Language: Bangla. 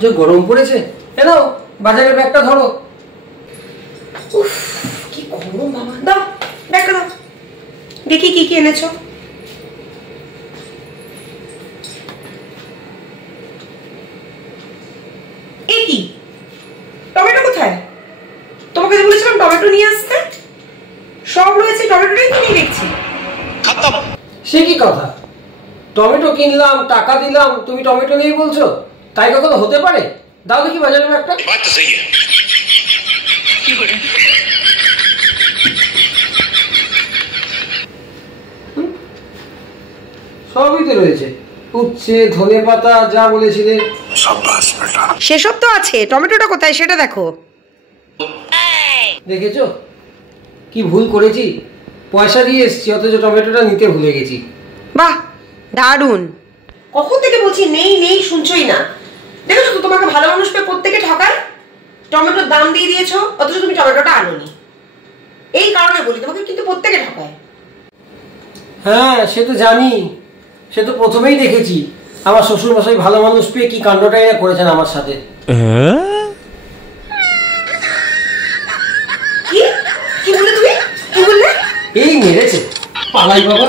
যে গরম পড়েছে। এলো বাজারের ব্যাগটা ধরো। উফ কি গরম বাবা, দাও ব্যাগটা দাও, দেখি কি কি এনেছো। এ কি টমেটো কোথায়? তোমাকে যে বলেছিলাম টমেটো নিয়ে আসতে, সব রয়েছে, টমেটোটাই তো নিয়ে দেখছি। সে কি কথা, টমেটো কিনলাম, টাকা দিলাম, তুমি টমেটো নেই বলছো? তাই কখনো হতে পারে? দাও দেখি বাজারের ব্যাগটা। সবই তো রয়েছে, উচ্ছে, ধনে পাতা, যা বলেছিলে। সেসব তো আছে, টমেটোটা কোথায় সেটা দেখো। দেখেছো কি ভুল করেছি, পয়সা দিয়ে এসছি অথচ টমেটোটা নিতে ভুলে গেছি। বাহ দারুণ, কখন থেকে বলছি নেই নেই শুনছই না। দেখেছো তো তোমাকে ভালো মানুষ পেয়ে প্রত্যেকে ঠকায়। টমেটোর দাম দিয়ে দিয়েছো অথচ তুমি টমেটোটা আনোনি, এই কারণে বলি তোমাকে কিন্তু প্রত্যেকে ঠকায়। হ্যাঁ সে তো জানি, সে তো প্রথমেই দেখেছি আমার শ্বশুর মশাই ভালো মানুষ পেয়ে কি কাণ্ডটাই না করেছেন আমার সাথে। কি কি বললে তুমি, কি বললে? এই মেরেছে, পালাই বাবা।